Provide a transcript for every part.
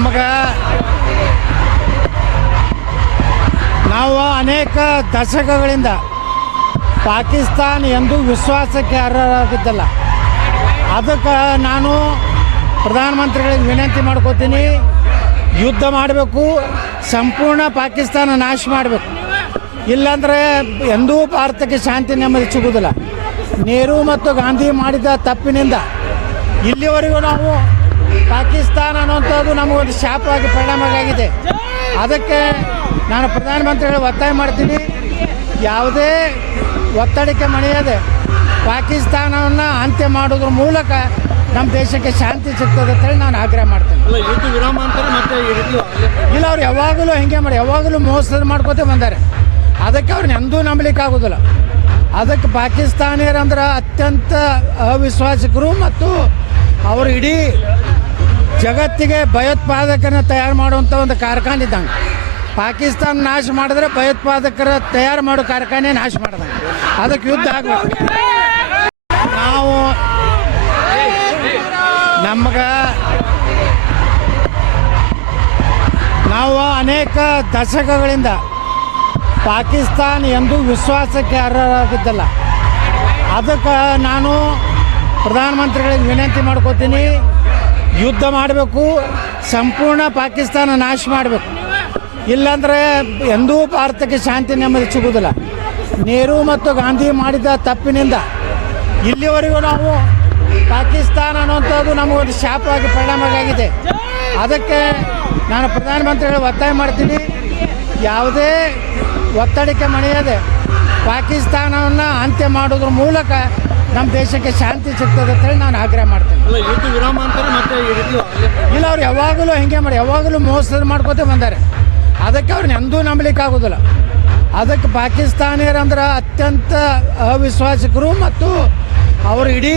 ನಮಗೆ ನಾವು ಅನೇಕ ದಶಕಗಳಿಂದ ಪಾಕಿಸ್ತಾನ ಎಂದು ವಿಶ್ವಾಸಕ್ಕೆ ಅರ್ಹರಾಗಿದ್ದಲ್ಲ ಅದಕ್ಕೆ ನಾನು ಪ್ರಧಾನಮಂತ್ರಿಗಳಿಗೆ ವಿನಂತಿ ಮಾಡ್ಕೋತೀನಿ ಯುದ್ಧ ಮಾಡಬೇಕು ಸಂಪೂರ್ಣ ಪಾಕಿಸ್ತಾನ ನಾಶ ಮಾಡಬೇಕು ಇಲ್ಲಾಂದರೆ ಎಂದೂ ಭಾರತಕ್ಕೆ ಶಾಂತಿ ನೆಮ್ಮದಿ ಸಿಗುವುದಿಲ್ಲ ನೆಹರು ಮತ್ತು ಗಾಂಧಿ ಮಾಡಿದ ತಪ್ಪಿನಿಂದ ಇಲ್ಲಿವರೆಗೂ ನಾವು ಸ್ಥಾನ ಅನ್ನುವಂಥದ್ದು ನಮಗೊಂದು ಶಾಪವಾಗಿ ಆಗಿದೆ ಅದಕ್ಕೆ ನಾನು ಪ್ರಧಾನಮಂತ್ರಿಗಳು ಒತ್ತಾಯ ಮಾಡ್ತೀನಿ ಯಾವುದೇ ಒತ್ತಡಕ್ಕೆ ಮಣಿಯದೆ ಪಾಕಿಸ್ತಾನವನ್ನು ಅಂತ್ಯ ಮಾಡೋದ್ರ ಮೂಲಕ ನಮ್ಮ ದೇಶಕ್ಕೆ ಶಾಂತಿ ಸಿಗ್ತದೆ ಅಂತೇಳಿ ನಾನು ಆಗ್ರಹ ಮಾಡ್ತೇನೆ ಇಲ್ಲ ಅವ್ರು ಯಾವಾಗಲೂ ಹೀಗೆ ಮಾಡಿ ಯಾವಾಗಲೂ ಮೋಸ ಮಾಡ್ಕೋತೇ ಬಂದಾರೆ ಅದಕ್ಕೆ ಅವ್ರನ್ನ ಎಂದೂ ನಂಬಲಿಕ್ಕೆ ಆಗೋದಿಲ್ಲ ಅದಕ್ಕೆ ಪಾಕಿಸ್ತಾನಿಯರಂದ್ರೆ ಅತ್ಯಂತ ಅವಿಶ್ವಾಸಿಕರು ಮತ್ತು ಅವರು ಇಡೀ ಜಗತ್ತಿಗೆ ಭಯೋತ್ಪಾದಕನ ತಯಾರು ಮಾಡುವಂಥ ಒಂದು ಕಾರ್ಖಾನೆ ಇದ್ದಂಗೆ ಪಾಕಿಸ್ತಾನ ನಾಶ ಮಾಡಿದ್ರೆ ಭಯೋತ್ಪಾದಕರ ತಯಾರು ಮಾಡೋ ಕಾರ್ಖಾನೆ ನಾಶ ಮಾಡ್ದಂಗೆ ಅದಕ್ಕೆ ಯುದ್ಧ ಆಗಬೇಕು ನಾವು ನಮ್ಗೆ ನಾವು ಅನೇಕ ದಶಕಗಳಿಂದ ಪಾಕಿಸ್ತಾನ ಎಂದು ವಿಶ್ವಾಸಕ್ಕೆ ಅರ್ಹರಾಗಿದ್ದಲ್ಲ ಅದಕ್ಕೆ ನಾನು ಪ್ರಧಾನಮಂತ್ರಿಗಳಿಗೆ ವಿನಂತಿ ಮಾಡ್ಕೋತೀನಿ ಯುದ್ಧ ಮಾಡಬೇಕು ಸಂಪೂರ್ಣ ಪಾಕಿಸ್ತಾನ ನಾಶ ಮಾಡಬೇಕು ಇಲ್ಲಾಂದರೆ ಎಂದೂ ಭಾರತಕ್ಕೆ ಶಾಂತಿ ನೆಮ್ಮದಿ ಸಿಗುವುದಿಲ್ಲ ನೆಹರು ಮತ್ತು ಗಾಂಧಿ ಮಾಡಿದ ತಪ್ಪಿನಿಂದ ಇಲ್ಲಿವರೆಗೂ ನಾವು ಪಾಕಿಸ್ತಾನ ಅನ್ನುವಂಥದ್ದು ನಮಗೊಂದು ಶಾಪವಾಗಿ ಪರಿಣಾಮವಾಗಿದೆ ಅದಕ್ಕೆ ನಾನು ಪ್ರಧಾನಮಂತ್ರಿಗಳು ಒತ್ತಾಯ ಮಾಡ್ತೀನಿ ಯಾವುದೇ ಒತ್ತಡಕ್ಕೆ ಮಣಿಯದೆ ಪಾಕಿಸ್ತಾನವನ್ನು ಅಂತ್ಯ ಮಾಡೋದ್ರ ಮೂಲಕ ನಮ್ಮ ದೇಶಕ್ಕೆ ಶಾಂತಿ ಸಿಗ್ತದೆ ಅಂತೇಳಿ ನಾನು ಆಗ್ರಹ ಮಾಡ್ತೇನೆ ಇಲ್ಲ ಅವ್ರು ಯಾವಾಗಲೂ ಹೀಗೆ ಮಾಡಿ ಯಾವಾಗಲೂ ಮೋಸ ಮಾಡ್ಕೋತೇ ಬಂದಾರೆ ಅದಕ್ಕೆ ಅವ್ರನ್ನ ಎಂದೂ ನಂಬಲಿಕ್ಕೆ ಆಗೋದಿಲ್ಲ ಅದಕ್ಕೆ ಪಾಕಿಸ್ತಾನಿಯರಂದ್ರೆ ಅತ್ಯಂತ ಅವಿಶ್ವಾಸಕರು ಮತ್ತು ಅವರು ಇಡೀ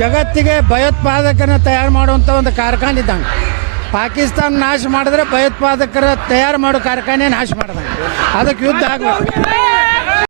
ಜಗತ್ತಿಗೆ ಭಯೋತ್ಪಾದಕನ ತಯಾರು ಮಾಡುವಂಥ ಒಂದು ಕಾರ್ಖಾನೆ ಇದ್ದಂಗೆ ಪಾಕಿಸ್ತಾನ ನಾಶ ಮಾಡಿದ್ರೆ ಭಯೋತ್ಪಾದಕರ ತಯಾರು ಮಾಡೋ ಕಾರ್ಖಾನೆ ನಾಶ ಮಾಡ್ದಂಗೆ ಅದಕ್ಕೆ ಯುದ್ಧ ಆಗಬೇಕು